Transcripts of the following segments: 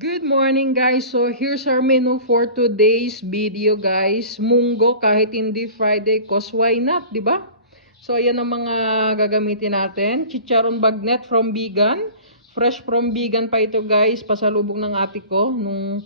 Good morning guys. So here's our menu for today's video guys. Munggo kahit hindi Friday, cause why not, 'di ba? So ayan ang mga gagamitin natin. Chicharon bagnet from Vegan. Fresh from Vegan pa ito guys. Pasalubong ng ate ko nung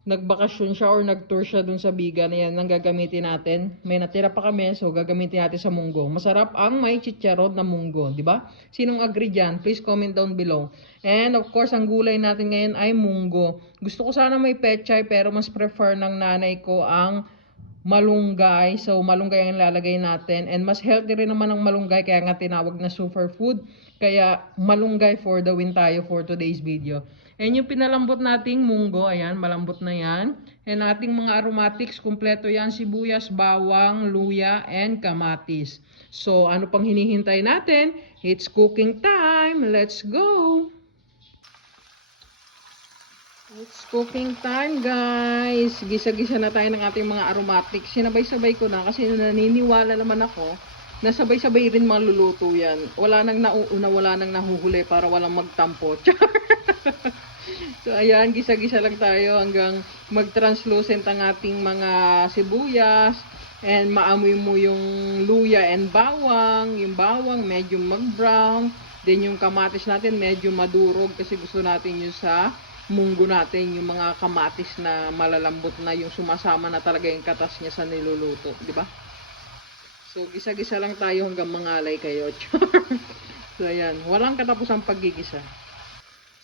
nagbakasyon siya or nag-tour siya dun sa Bigan. Ayan ang gagamitin natin. May natira pa kami, so gagamitin natin sa munggo. Masarap ang may chicharon na munggo, di ba? Sinong agree dyan? Please comment down below. And of course, ang gulay natin ngayon ay munggo. Gusto ko sana may pechay pero mas prefer ng nanay ko ang malunggay. So, malunggay ang ilalagay natin. And mas healthy rin naman ang malunggay, kaya nga tinawag na superfood. Kaya, malunggay for the win tayo for today's video. And yung pinalambot nating munggo, ayan, malambot na yan. And ating mga aromatics, kumpleto yan, sibuyas, bawang, luya, and kamatis. So, ano pang hinihintay natin? It's cooking time! Let's go! It's cooking time, guys. Gisa-gisa na tayo ng ating mga aromatics. Sinabay-sabay ko na kasi naniniwala naman ako na sabay-sabay rin maluluto yan. Wala nang nauuna, wala nang nahuhuli para walang magtampo. So, ayan, gisa-gisa lang tayo hanggang mag-translucent ang ating mga sibuyas. And maamoy mo yung luya and bawang. Yung bawang medyo mag-brown. Then yung kamatis natin medyo madurog kasi gusto natin yung sa munggo natin, yung mga kamatis na malalambot na, yung sumasama na talaga yung katas niya sa niluluto, di ba? So, gisa-gisa lang tayo hanggang mangalay kayo. So, ayan, walang katapusang paggigisa.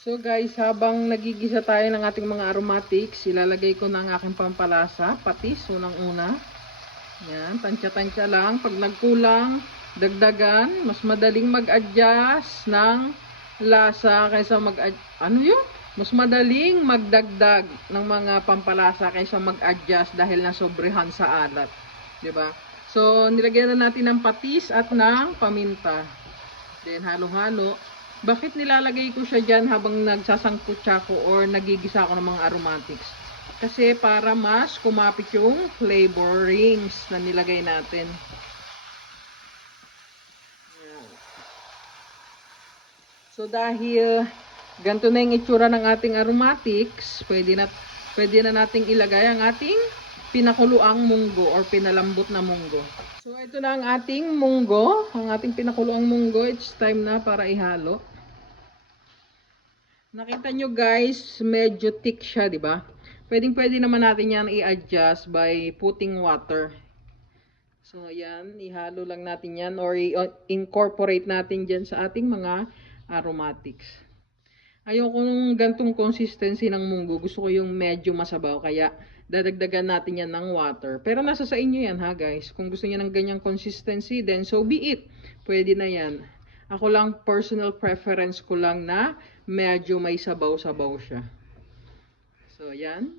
So, guys, habang nagigisa tayo ng ating mga aromatics, ilalagay ko na ang aking pampalasa, patis, unang-una. Yan, tansya-tansya lang. Pag nagkulang, dagdagan. Mas madaling mag-adjust ng lasa kaysa mas madaling magdagdag ng mga pampalasa kaysa mag-adjust dahil nasobrihan sa alat. 'Di ba? So, nilagyan na natin ng patis at ng paminta. Then, halo-halo. Bakit nilalagay ko siya dyan habang nagsasangkot siya ko or nagigisa ako ng mga aromatics? Kasi para mas kumapit yung flavorings na nilagay natin. Yan. So, dahil ganito na yung itsura ng ating aromatics, pwede na nating ilagay ang ating pinakuluang munggo or pinalambot na munggo. So, ito na ang ating munggo, ang ating pinakuluang munggo. It's time na para ihalo. Nakita nyo guys, medyo thick siya, di ba? Pwedeng-pwede naman natin yan i-adjust by putting water. So, ayan, ihalo lang natin yan or incorporate natin dyan sa ating mga aromatics. Ayoko nung gantong consistency ng munggo. Gusto ko yung medyo masabaw. Kaya dadagdagan natin yan ng water. Pero nasa sa inyo yan ha guys. Kung gusto niyo ng ganyang consistency, then so be it. Pwede na yan. Ako lang, personal preference ko lang na medyo may sabaw-sabaw siya. So yan.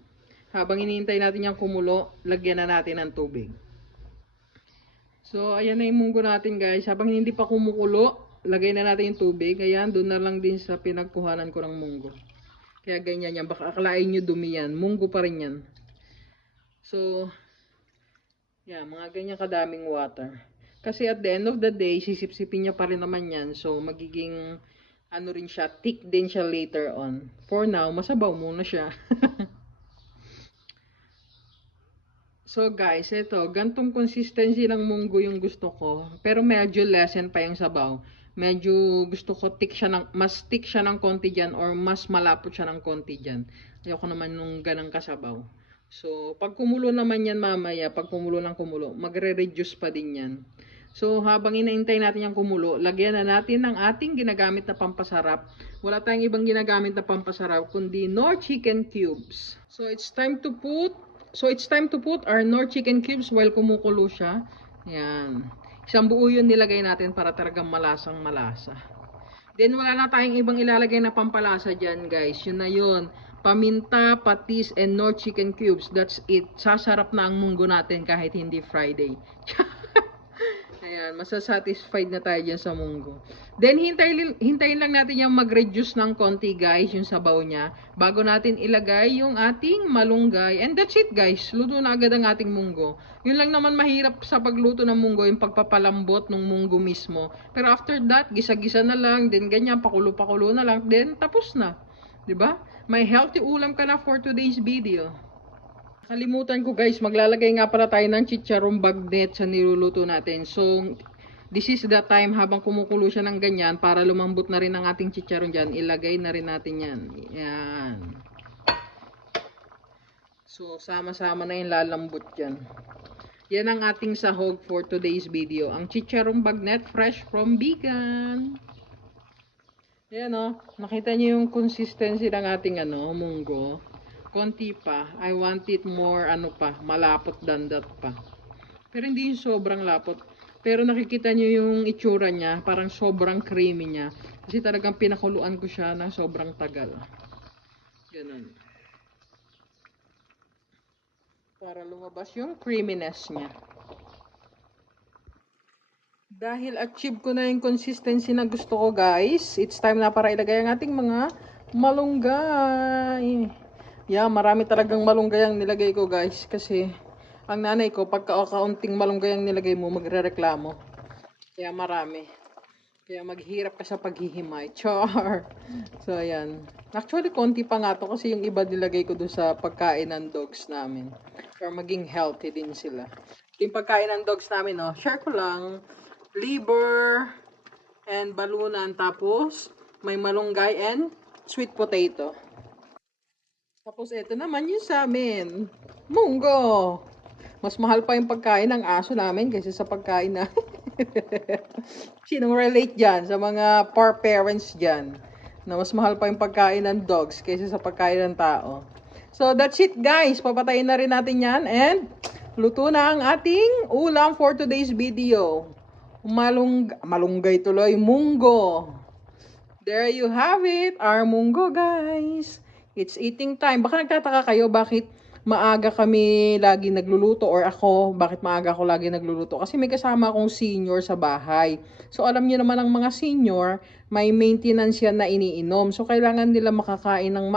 Habang hinihintay natin yung kumulo, lagyan na natin ng tubig. So ayan na yung munggo natin guys. Habang hindi pa kumukulo, lagay na natin yung tubig. Ayan, doon na lang din sa pinagkuhanan ko ng munggo. Kaya ganyan yan. Baka akalain nyo dumi yan. Munggo pa rin yan. So, yan, mga ganyan kadaming water. Kasi at the end of the day, sisip-sipin niya pa rin naman yan. So, magiging, ano rin siya, thick din siya later on. For now, masabaw muna siya. So guys, ito, gantong consistency ng munggo yung gusto ko. Pero medyo lessen pa yung sabaw. Medyo gusto ko mas thick siya ng konti dyan or mas malapot siya ng konti dyan. Ayoko naman nung ganang kasabaw. So, pag kumulo naman yan mamaya, pag kumulo ng kumulo, magre-reduce pa din yan. So, habang inaintay natin yung kumulo, lagyan na natin ng ating ginagamit na pampasarap. Wala tayong ibang ginagamit na pampasarap, kundi Knorr chicken cubes. So, it's time to put our Knorr chicken cubes while kumukulo siya. Yan. Isang buo yun nilagay natin para talagang malasang malasa. Then wala na tayong ibang ilalagay na pampalasa dyan guys. Yun na yun. Paminta, patis, and Knorr chicken cubes. That's it. Sasarap na ang munggo natin kahit hindi Friday. Ayan, masasatisfied na tayo dyan sa munggo. Then hintayin lang natin yung mag-reduce ng konti guys, yung sabaw niya. Bago natin ilagay yung ating malunggay. And that's it guys. Luto na agad ang ating munggo. Yun lang naman mahirap sa pagluto ng munggo, yung pagpapalambot ng munggo mismo. Pero after that, gisa-gisa na lang, then ganyan, pakulo-pakulo na lang, then tapos na. 'Di ba? May healthy ulam ka na for today's video. Kalimutan ko guys, maglalagay nga pala tayo ng chicharong bagnet sa niluluto natin. So, this is the time habang kumukulo siya ng ganyan para lumambot na rin ang ating chicharon dyan. Ilagay na rin natin yan. Yan. So, sama-sama na yung lalambot dyan. Yan ang ating sahog for today's video. Ang chicharong bagnet fresh from Bigan. Yan o. Nakita niyo yung consistency ng ating munggo. Konti pa. I want it more, malapot than that pa. Pero hindi yung sobrang lapot. Pero nakikita nyo yung itsura niya. Parang sobrang creamy niya. Kasi talagang pinakuluan ko siya ng sobrang tagal. Ganun. Para lumabas yung creaminess niya. Dahil achieve ko na yung consistency na gusto ko guys, it's time na para ilagay ang ating mga malunggay. Yeah, marami talagang malunggay ang nilagay ko guys. Kasi ang nanay ko, pagka kaunting malunggay ang nilagay mo, magre-reklamo. Kaya marami. Kaya maghirap ka sa paghihimay. Char! So ayan. Actually, konti pa nga to kasi yung iba nilagay ko doon sa pagkain ng dogs namin. Para maging healthy din sila. Yung pagkain ng dogs namin, share ko lang. Liver and balunan. Tapos, may malunggay and sweet potato. Tapos, ito naman yung sa amin. Munggo! Mas mahal pa yung pagkain ng aso namin kaysa sa pagkain na... Sinong relate dyan? Sa mga poor parents dyan. Na mas mahal pa yung pagkain ng dogs kaysa sa pagkain ng tao. So, that's it guys. Papatayin na rin natin yan. And, luto na ang ating ulam for today's video. Malunggay tuloy. Munggo. There you have it. Our munggo guys. It's eating time. Baka nagtataka kayo bakit maaga kami lagi nagluluto or ako, bakit maaga ako lagi nagluluto? Kasi may kasama akong senior sa bahay. So alam niyo naman ang mga senior, may maintenance yan na iniinom. So kailangan nila makakain ng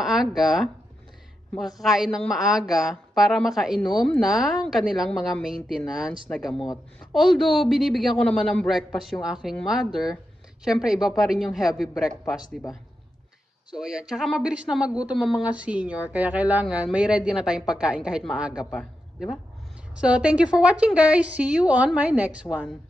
maaga para makainom ng kanilang mga maintenance na gamot. Although binibigyan ko naman ng breakfast yung aking mother, syempre iba pa rin yung heavy breakfast, di ba? So, ayan. Tsaka mabilis na magutom ang mga senior. Kaya kailangan may ready na tayong pagkain kahit maaga pa. Di ba? So, thank you for watching guys. See you on my next one.